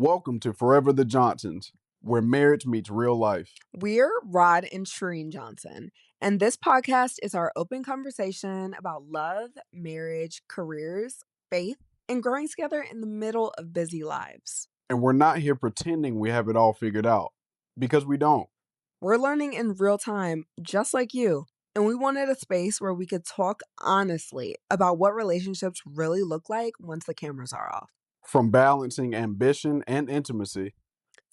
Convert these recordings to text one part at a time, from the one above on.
Welcome to Forever the Johnsons, where marriage meets real life. We're Rod and Shirine Johnson, and this podcast is our open conversation about love, marriage, careers, faith, and growing together in the middle of busy lives. And we're not here pretending we have it all figured out, because we don't. We're learning in real time, just like you, and we wanted a space where we could talk honestly about what relationships really look like once the cameras are off. From balancing ambition and intimacy,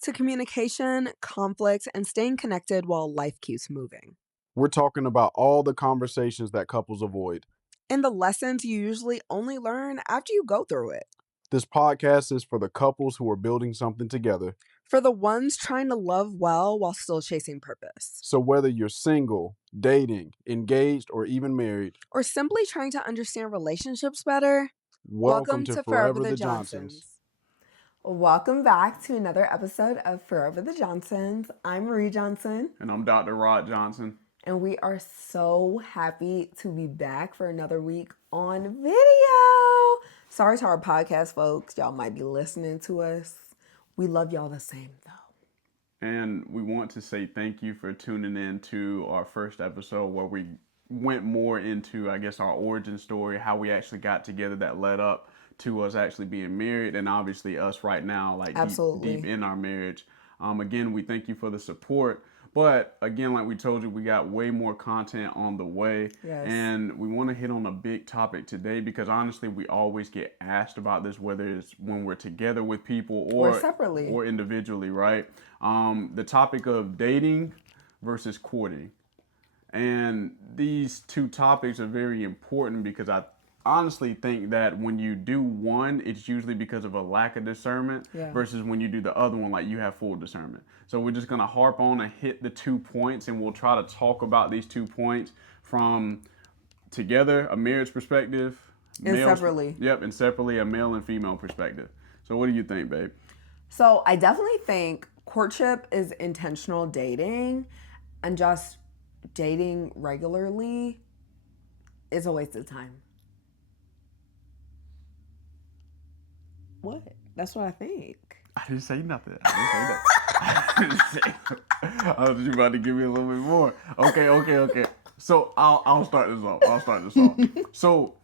To communication, conflict, and staying connected while life keeps moving. we're talking about all the conversations that couples avoid. And the lessons you usually only learn after you go through it. This podcast is for the couples who are building something together. For the ones trying to love well while still chasing purpose. So whether you're single, dating, engaged, or even married, Or simply trying to understand relationships better, welcome to Forever the Johnsons. Welcome back to another episode of Forever the Johnsons. I'm Marie Johnson. And I'm Dr. Rod Johnson. And we are so happy to be back for another week on video. Sorry to our podcast folks. Y'all might be listening to us. We love y'all the same though. And we want to say thank you for tuning in to our first episode where we went more into, I guess, our origin story, how we actually got together that led up to us actually being married, and obviously us right now, like deep in our marriage. Again, we thank you for the support. But again, like we told you, we got way more content on the way. Yes. And we want to hit on a big topic today because honestly, we always get asked about this, whether it's when we're together with people or separately or individually, right? The topic of dating versus courting. And these two topics are very important because I honestly think that when you do one, it's usually because of a lack of discernment versus when you do the other one, like you have full discernment. So we're just going to harp on and hit the 2 points, and we'll try to talk about these 2 points from together, a marriage perspective. And separately. Yep, and separately, a male and female perspective. So what do you think, babe? So I definitely think courtship is intentional dating, and just dating regularly is a waste of time. What? That's what I think. I didn't say nothing. I was just about to give you a little bit more. Okay. So I'll start this off. So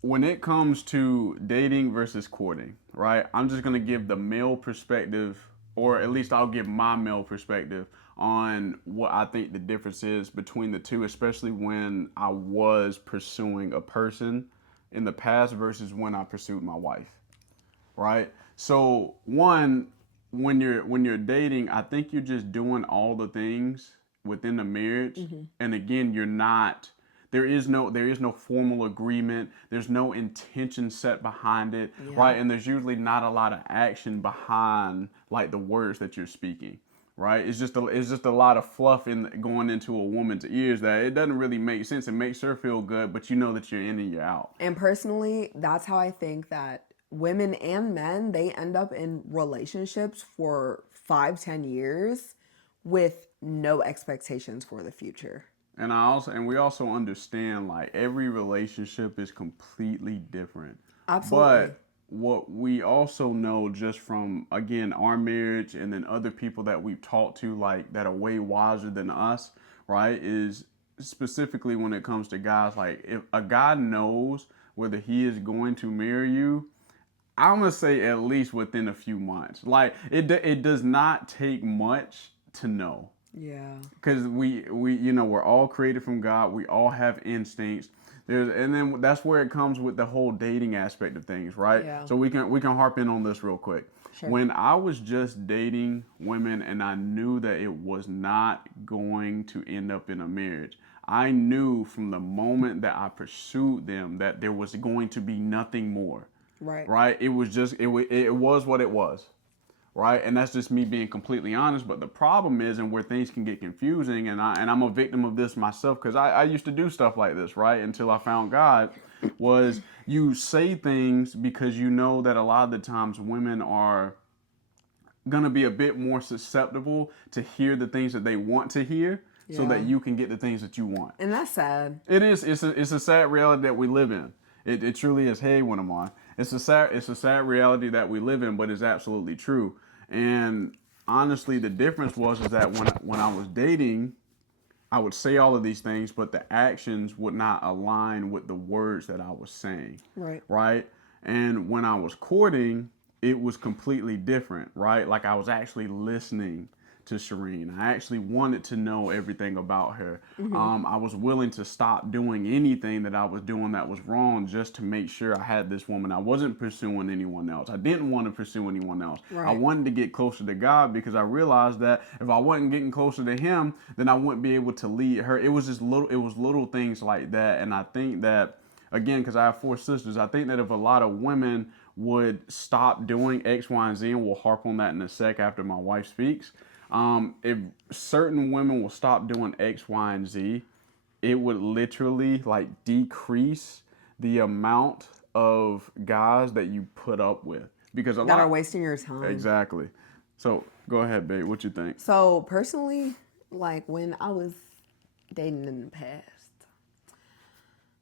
when it comes to dating versus courting, right? I'm just gonna give the male perspective, or at least I'll give my male perspective on what I think the difference is between the two, especially when I was pursuing a person in the past versus when I pursued my wife. Right? So one, when you're dating, I think you're just doing all the things within the marriage. Mm-hmm. And again, there is no formal agreement. There's no intention set behind it. Yeah. Right? And there's usually not a lot of action behind like the words that you're speaking. Right? It's just a lot of fluff going into a woman's ears that it doesn't really make sense. It makes her feel good, but you know that you're in and you're out. And personally, that's how I think that women and men, they end up in relationships for 5-10 years with no expectations for the future. And we also understand like every relationship is completely different. Absolutely. But what we also know just from, again, our marriage and then other people that we've talked to, like that are way wiser than us, right, is specifically when it comes to guys, like if a guy knows whether he is going to marry you, I'm going to say at least within a few months. Like, it does not take much to know. Yeah. Because we're all created from God. We all have instincts. And then that's where it comes with the whole dating aspect of things, right? Yeah. So we can harp in on this real quick. Sure. When I was just dating women and I knew that it was not going to end up in a marriage, I knew from the moment that I pursued them that there was going to be nothing more. Right. It was what it was. Right. And that's just me being completely honest. But the problem is, and where things can get confusing, and I'm a victim of this myself, because I used to do stuff like this, right, until I found God, was you say things because you know that a lot of the times women are going to be a bit more susceptible to hear the things that they want to hear. Yeah. So that you can get the things that you want. And that's sad. It is. It's a sad reality that we live in. It truly is. Hey, when I'm on. It's a sad reality that we live in, but it's absolutely true. And honestly, the difference was is that when I was dating, I would say all of these things, but the actions would not align with the words that I was saying. Right. Right. And when I was courting, it was completely different. Right. Like I was actually listening to Shirine. I actually wanted to know everything about her. I was willing to stop doing anything that I was doing that was wrong just to make sure I had this woman. I wasn't pursuing anyone else. I didn't want to pursue anyone else. Right. I wanted to get closer to God because I realized that if I wasn't getting closer to Him, then I wouldn't be able to lead her. It was just little things like that. And I think that, again, because I have 4 sisters, I think that if a lot of women would stop doing X, Y, and Z, and we'll harp on that in a sec after my wife speaks. If certain women will stop doing X, Y, and Z, it would literally like decrease the amount of guys that you put up with because that are wasting your time. Exactly. So go ahead, babe. What you think? So personally, like when I was dating in the past,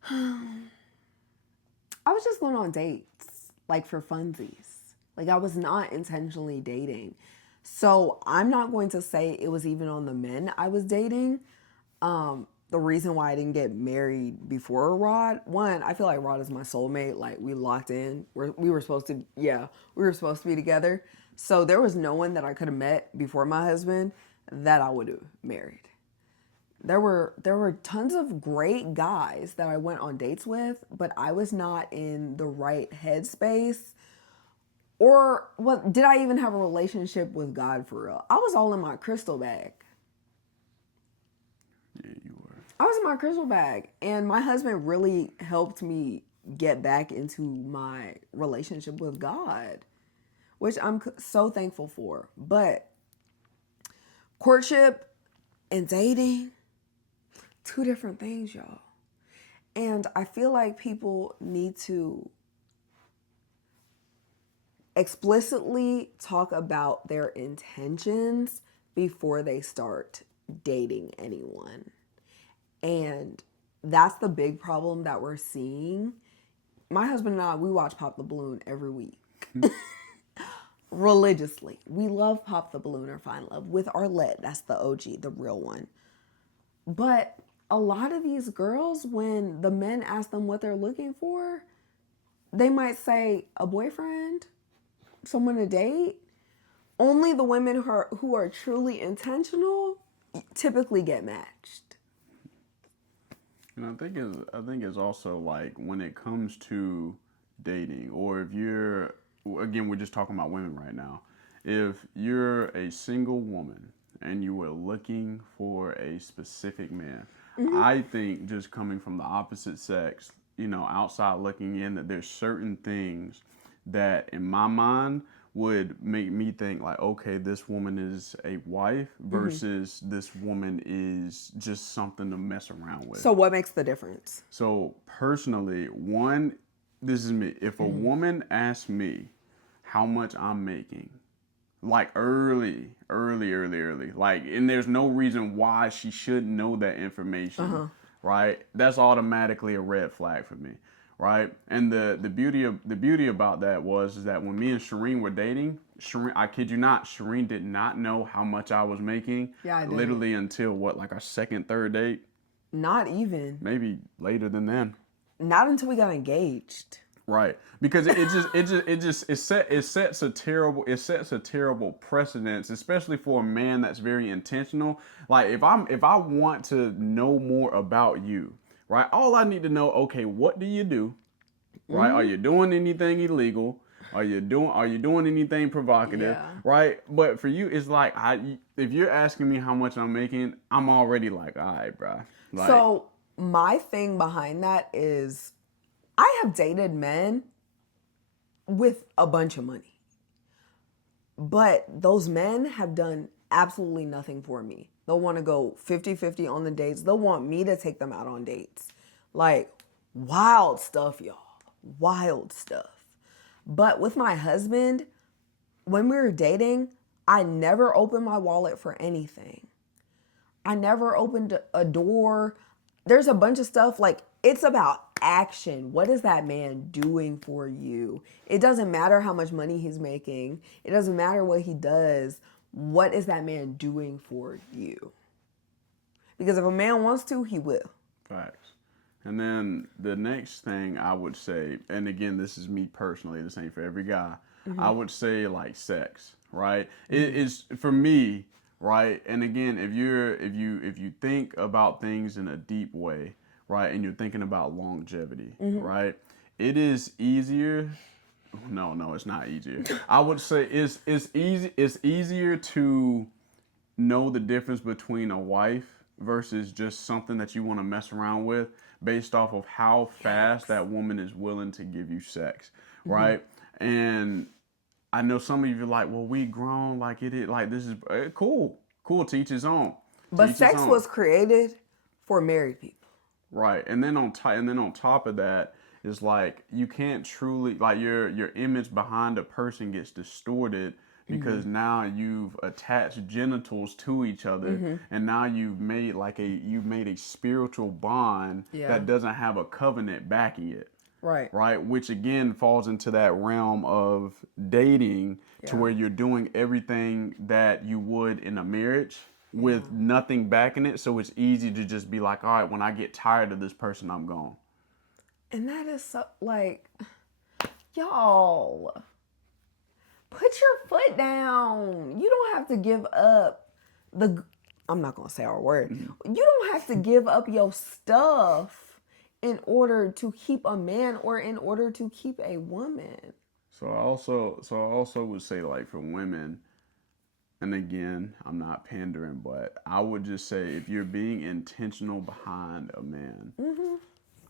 I was just going on dates, like for funsies. Like I was not intentionally dating. So I'm not going to say it was even on the men I was dating. The reason why I didn't get married before Rod, one, I feel like Rod is my soulmate. Like we locked in. We were supposed to be together. So there was no one that I could have met before my husband that I would have married. There were tons of great guys that I went on dates with, but I was not in the right headspace. Or what? Did I even have a relationship with God for real? I was all in my crystal bag. Yeah, you were. I was in my crystal bag, and my husband really helped me get back into my relationship with God, which I'm so thankful for. But courtship and dating, 2 different things, y'all. And I feel like people need to explicitly talk about their intentions before they start dating anyone. And that's the big problem that we're seeing. My husband and I, we watch Pop the Balloon every week. Religiously. We love Pop the Balloon or Find Love with Arlette. That's the OG, the real one. But a lot of these girls, when the men ask them what they're looking for, they might say a boyfriend, someone to date. Only the women who are truly intentional typically get matched. And I think it's also like when it comes to dating, or if you're, again, we're just talking about women right now. If you're a single woman and you were looking for a specific man, I think just coming from the opposite sex, outside looking in, that there's certain things that in my mind would make me think like, okay, this woman is a wife versus this woman is just something to mess around with. So what makes the difference? So personally, one, this is me. If a woman asks me how much I'm making, like early, like, and there's no reason why she should know that information, right? That's automatically a red flag for me. Right, and the beauty about that is that when me and Shirine were dating, I kid you not, Shirine did not know how much I was making. Yeah, I did. Literally until like our second, third date. Not even. Maybe later than then. Not until we got engaged. Right, because it sets a terrible precedence, especially for a man that's very intentional. Like if I want to know more about you. Right, all I need to know, okay, what do you do? Right, are you doing anything illegal? Are you doing anything provocative? Yeah. Right, but for you, it's like if you're asking me how much I'm making, I'm already like, all right, bro. Like, so my thing behind that is, I have dated men with a bunch of money, but those men have done absolutely nothing for me. They'll want to go 50-50 on the dates. They'll want me to take them out on dates. Like, wild stuff, y'all. Wild stuff. But with my husband, when we were dating, I never opened my wallet for anything. I never opened a door. there's a bunch of stuff like it's about action. What is that man doing for you? It doesn't matter how much money he's making. It doesn't matter what he does. What is that man doing for you? Because if a man wants to, he will. Facts. And then the next thing I would say, and again, this is me personally, this ain't for every guy. I would say like sex, right? It is for me, right? And again, if you think about things in a deep way, right, and you're thinking about longevity, right? It is easier. No, it's not easier. I would say it's easy. It's easier to know the difference between a wife versus just something that you want to mess around with based off of how fast that woman is willing to give you sex, right? And I know some of you are like, well, we grown, like it is, like this is cool, to each his own. But sex was created for married people. Right, and then on top of that is like you can't truly like your image behind a person gets distorted because now you've attached genitals to each other, and now you've made a spiritual bond that doesn't have a covenant backing it. Right. Right, which again falls into that realm of dating to where you're doing everything that you would in a marriage with nothing backing it. So it's easy to just be like, all right, when I get tired of this person, I'm gone. And that is so, like, y'all, put your foot down. You don't have to give up I'm not going to say our word. You don't have to give up your stuff in order to keep a man or in order to keep a woman. So I also would say, like, for women, and again, I'm not pandering, but I would just say if you're being intentional behind a man,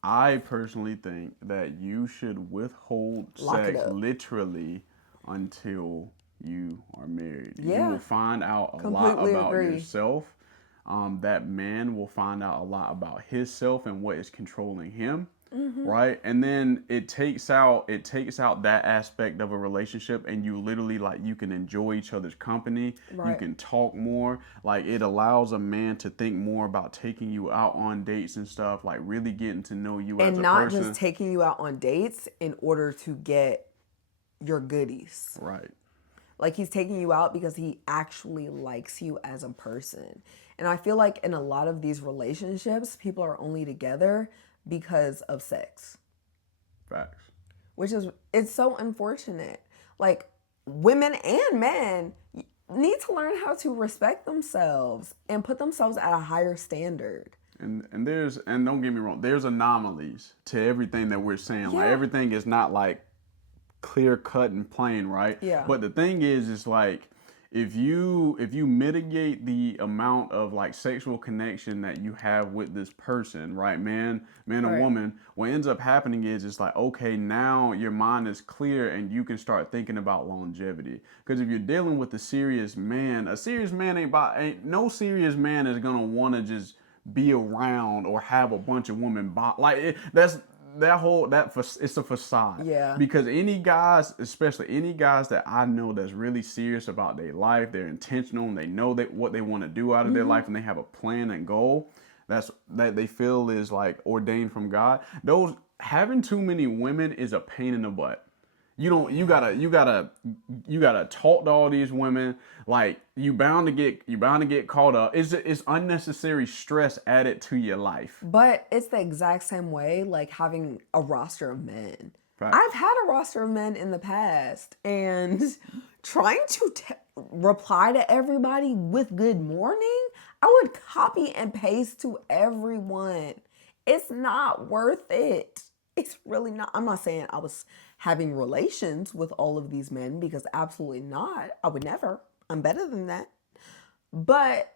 I personally think that you should withhold sex literally until you are married. Yeah. You will find out a lot about yourself. That man will find out a lot about himself and what is controlling him. Right, and then it takes out that aspect of a relationship, and you literally, like, you can enjoy each other's company. You can talk more. Like, it allows a man to think more about taking you out on dates and stuff, like really getting to know you as a person. And not just taking you out on dates in order to get your goodies. Right. Like, he's taking you out because he actually likes you as a person. And I feel like in a lot of these relationships, people are only together because of sex. Facts. It's so unfortunate. Like, women and men need to learn how to respect themselves and put themselves at a higher standard. And don't get me wrong, there's anomalies to everything that we're saying. Like, everything is not like clear cut and plain, right? Yeah. But the thing is like, if you mitigate the amount of like sexual connection that you have with this person, right, man or woman, what ends up happening is it's like, okay, now your mind is clear and you can start thinking about longevity. Because if you're dealing with a serious man no serious man is gonna want to just be around or have a bunch of women it's a facade. Yeah. Because any guys, especially any guys that I know that's really serious about their life, they're intentional and they know what they want to do out of their life, and they have a plan and goal that they feel is like ordained from God. Those having too many women is a pain in the butt. You gotta talk to all these women. Like, you bound to get caught up. It's unnecessary stress added to your life. But it's the exact same way, like having a roster of men. Right. I've had a roster of men in the past, and trying to reply to everybody with good morning, I would copy and paste to everyone. It's not worth it. It's really not. I'm not saying I was having relations with all of these men, because absolutely not. I would never. I'm better than that. But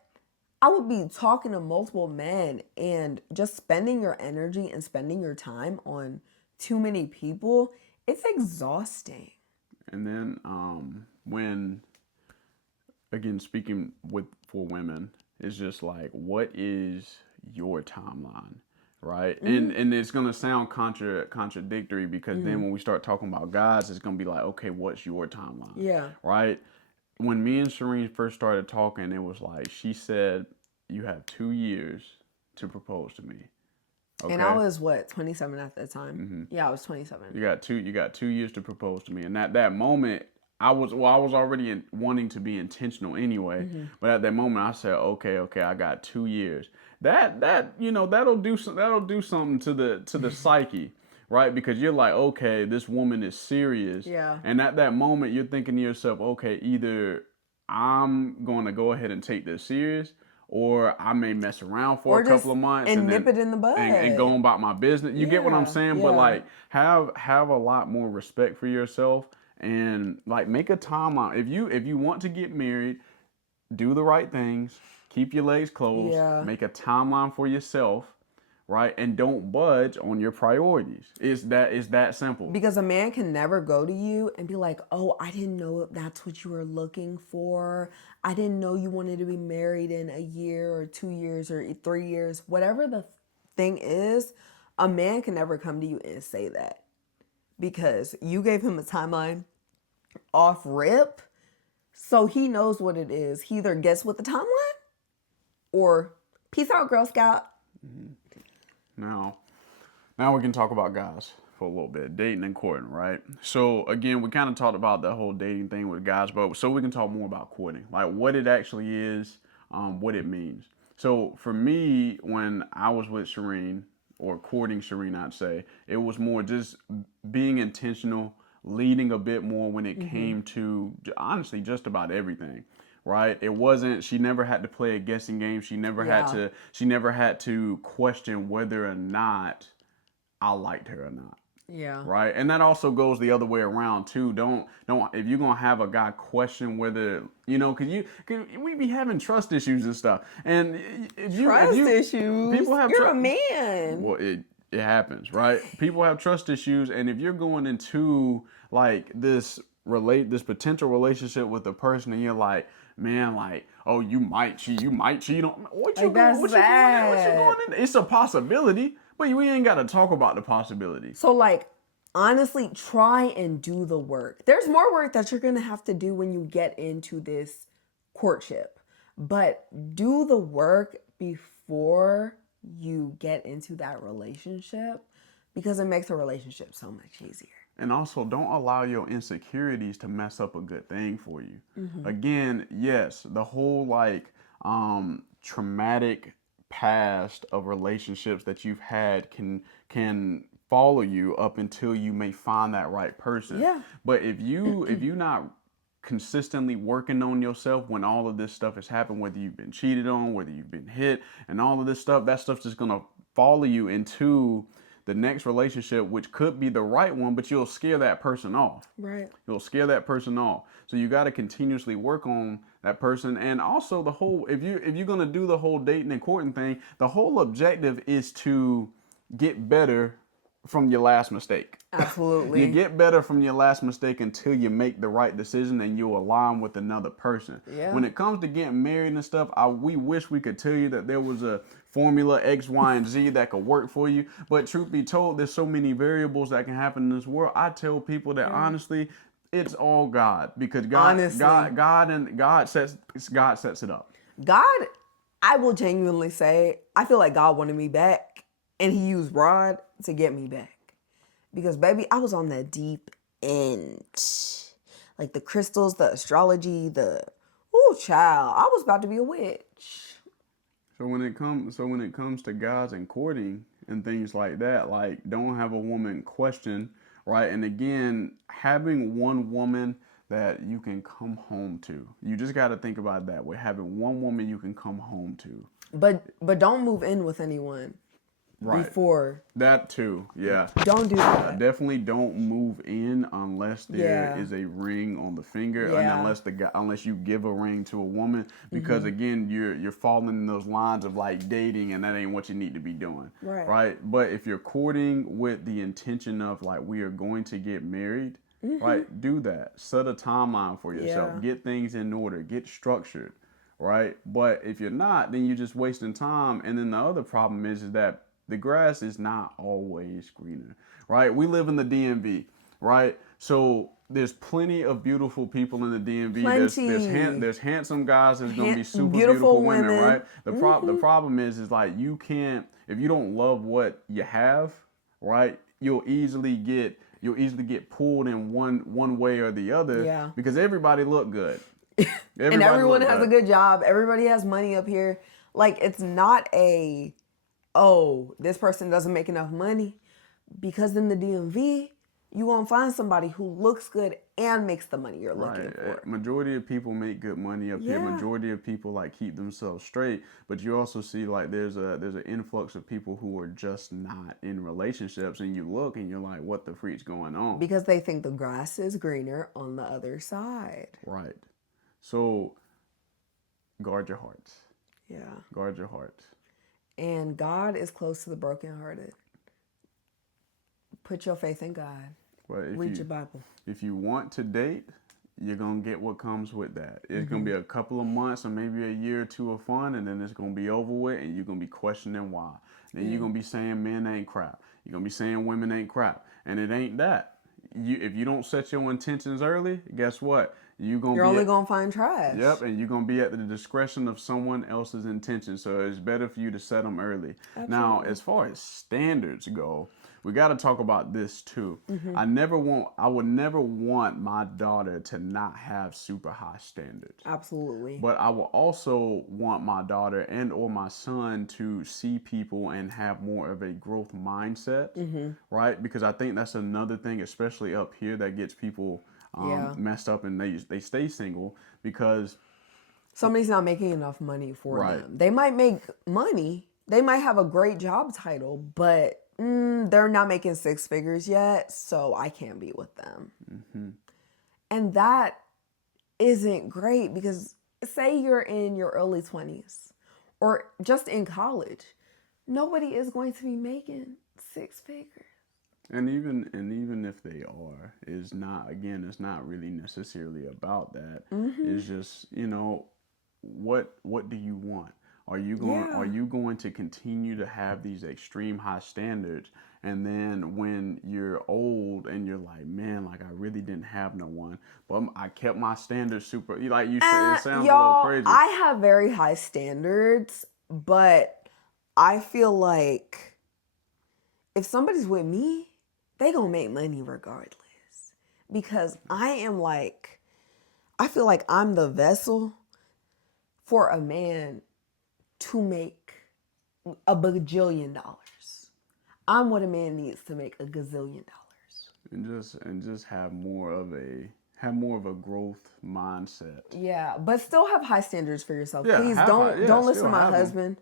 I would be talking to multiple men, and just spending your energy and spending your time on too many people, it's exhausting. And then when, again, speaking for women, it's just like, what is your timeline? Right. And it's going to sound contradictory, because then when we start talking about guys, it's going to be like, okay, what's your timeline? Yeah. Right. When me and Shirine first started talking, it was like, she said, you have 2 years to propose to me. Okay. And I was what, 27 at that time? Yeah, I was 27. You got 2 years to propose to me, and at that moment, I was already wanting to be intentional anyway. But at that moment, I said, okay, I got 2 years. That that'll do something to the psyche, right? Because you're like, okay, this woman is serious. Yeah. And at that moment, you're thinking to yourself, okay, either I'm going to go ahead and take this serious, or I may mess around for Or a couple of months and then nip it in the bud. and go about my business. You get what I'm Yeah, saying? But yeah. like have a lot more respect for yourself and like make a timeline. If you want to get married, do the right things, keep your legs closed, Yeah. make a timeline for yourself, right? And don't budge on your priorities. It's that simple. Because a man can never go to you and be like, oh, I didn't know that's what you were looking for. I didn't know you wanted to be married in a year or 2 years or 3 years. Whatever the thing is, a man can never come to you and say that. Because you gave him a timeline off rip, so he knows what it is. He either gets with the timeline or peace out, Girl Scout. Now we can talk about guys for a little bit, dating and courting, right? So again, we kind of talked about the whole dating thing with guys, but so we can talk more about courting, like what it actually is, what it means. So for me, when I was with Shirine, or courting Shirine, I'd say, it was more just being intentional, leading a bit more when it came to honestly just about everything. Right? It wasn't, she never had to play a guessing game. She never had to question whether or not I liked her or not. Yeah. Right. And that also goes the other way around too. Don't if you're gonna have a guy question whether cause we be having trust issues and stuff. And if you issues. People have You're a man. Well, it happens, right? People have trust issues, and if you're going into like this potential relationship with a person, and you're like, man, like, oh, you might cheat on what you going in? It's a possibility, but we ain't got to talk about the possibility. So like, honestly, try and do the work. There's more work that you're gonna have to do when you get into this courtship, but do the work before you get into that relationship, because it makes a relationship so much easier. And also, don't allow your insecurities to mess up a good thing for you. Again, yes, the whole like traumatic past of relationships that you've had can follow you up until you may find that right person. Yeah. But if you not consistently working on yourself when all of this stuff has happened, whether you've been cheated on, whether you've been hit, and all of this stuff, that stuff's just gonna follow you into the next relationship, which could be the right one, but you'll scare that person off. Right. You'll scare that person off. So you got to continuously work on that person. And also the whole, if you're going to do the whole dating and courting thing, the whole objective is to get better from your last mistake. Absolutely. You get better from your last mistake until you make the right decision and you align with another person. Yeah. When it comes to getting married and stuff, we wish we could tell you that there was a formula X, Y, and Z that could work for you. But truth be told, there's so many variables that can happen in this world. I tell people that honestly, it's all God, because God sets it up. God, I will genuinely say, I feel like God wanted me back, and He used Rod to get me back. Because baby, I was on that deep end. Like the crystals, the astrology, child, I was about to be a witch. So when it comes to guys and courting and things like that, like don't have a woman question, right? And again, having one woman that you can come home to. You just got to think about that. We're having one woman you can come home to. But don't move in with anyone. Right. Before. That too, yeah. Don't do that. Definitely don't move in unless there is a ring on the finger, and unless you give a ring to a woman, because again, you're falling in those lines of like dating, and that ain't what you need to be doing. Right. But if you're courting with the intention of like we are going to get married, right? Do that. Set a timeline for yourself. Yeah. Get things in order. Get structured. Right. But if you're not, then you're just wasting time. And then the other problem is that the grass is not always greener, right? We live in the DMV, right? So there's plenty of beautiful people in the DMV. There's handsome guys. There's gonna be super beautiful women, right? The problem is like you can't. if you don't love what you have, right, you'll easily get pulled in one way or the other. Yeah. Because everybody look good. And everyone has a good job. Everybody has money up here. Like, it's not this person doesn't make enough money. Because in the DMV, you won't find somebody who looks good and makes the money you're looking for. Majority of people make good money up here. Majority of people like keep themselves straight. But you also see like there's an influx of people who are just not in relationships, and you look and you're like, what the freak's going on? Because they think the grass is greener on the other side. Right. So guard your hearts. Yeah. Guard your hearts. And God is close to the brokenhearted. Put your faith in God. Read your Bible. If you want to date, you're going to get what comes with that. It's going to be a couple of months or maybe a year or two of fun, and then it's going to be over with, and you're going to be questioning why. Then you're going to be saying men ain't crap. You're going to be saying women ain't crap. And it ain't that. If you don't set your intentions early, guess what? You're only going to find trash. Yep, and you're going to be at the discretion of someone else's intentions. So it's better for you to set them early. Absolutely. Now, as far as standards go, we got to talk about this too. I would never want my daughter to not have super high standards. Absolutely. But I will also want my daughter and or my son to see people and have more of a growth mindset, right? Because I think that's another thing, especially up here, that gets people messed up and they stay single because somebody's not making enough money for them. They might make money. They might have a great job title, but they're not making six figures yet, so I can't be with them. And that isn't great because say you're in your early 20s or just in college, nobody is going to be making six figures. And even if they are, it's not really necessarily about that. It's just, what do you want? Are you going to continue to have these extreme high standards, and then when you're old and you're like, man, like I really didn't have no one, but I kept my standards super, like you said, it sounds a little crazy. I have very high standards, but I feel like if somebody's with me, they gonna make money regardless, because I feel like I'm the vessel for a man to make a bajillion dollars. I'm what a man needs to make a gazillion dollars. And just have more of a growth mindset. Yeah, but still have high standards for yourself. Yeah, please don't listen to my husband.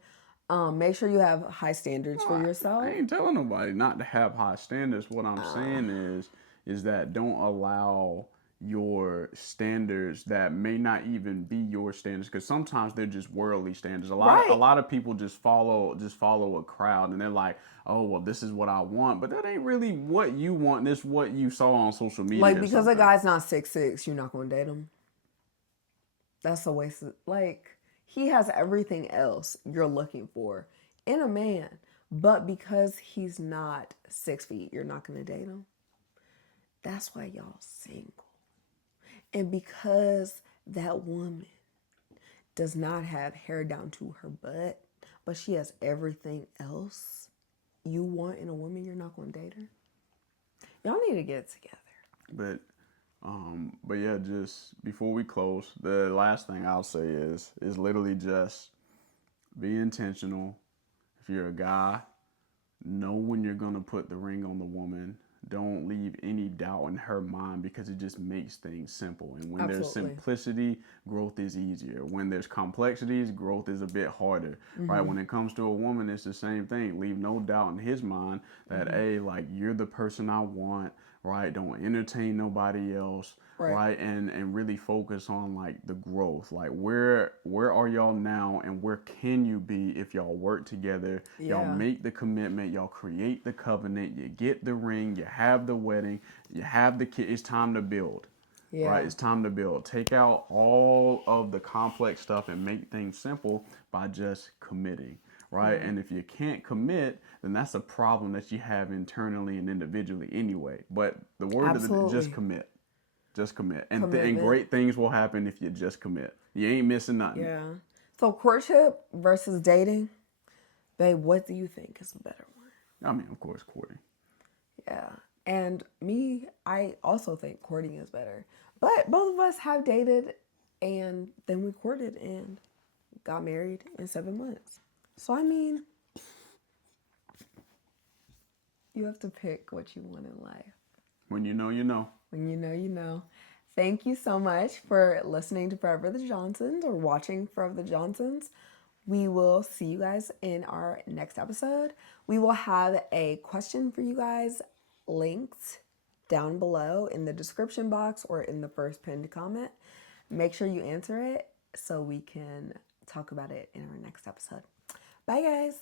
Make sure you have high standards for yourself. I ain't telling nobody not to have high standards. What I'm saying is that don't allow your standards that may not even be your standards, because sometimes they're just worldly standards. A lot of people just follow a crowd, and they're like, oh well, this is what I want, but that ain't really what you want. This is what you saw on social media. Like, because a guy's not 6'6", you're not gonna date him. That's a waste of, like, he has everything else you're looking for in a man, but because he's not 6 feet, you're not gonna date him. That's why y'all single. And because that woman does not have hair down to her butt, but she has everything else you want in a woman, you're not going to date her. Y'all need to get it together. But yeah, just before we close, the last thing I'll say is literally just be intentional. If you're a guy, know when you're going to put the ring on the woman. Don't leave any doubt in her mind, because it just makes things simple. And when there's simplicity, growth is easier. When there's complexities, growth is a bit harder, right? When it comes to a woman, it's the same thing. Leave no doubt in his mind that, like, you're the person I want, right? Don't entertain nobody else, right? And really focus on, like, the growth. Like, where are y'all now, and where can you be if y'all work together? Y'all make the commitment, y'all create the covenant, you get the ring, you have the wedding, you have the kid. It's time to build, right? It's time to build. Take out all of the complex stuff and make things simple by just committing. Right. And if you can't commit, then that's a problem that you have internally and individually anyway. But the word of the just commit. Just commit. And great things will happen if you just commit. You ain't missing nothing. Yeah. So courtship versus dating. Babe, what do you think is the better one? I mean, of course, courting. Yeah. And me, I also think courting is better. But both of us have dated and then we courted and got married in 7 months. So, I mean, you have to pick what you want in life. When you know, you know. When you know, you know. Thank you so much for listening to Forever the Johnsons or watching Forever the Johnsons. We will see you guys in our next episode. We will have a question for you guys linked down below in the description box or in the first pinned comment. Make sure you answer it so we can talk about it in our next episode. Bye, guys.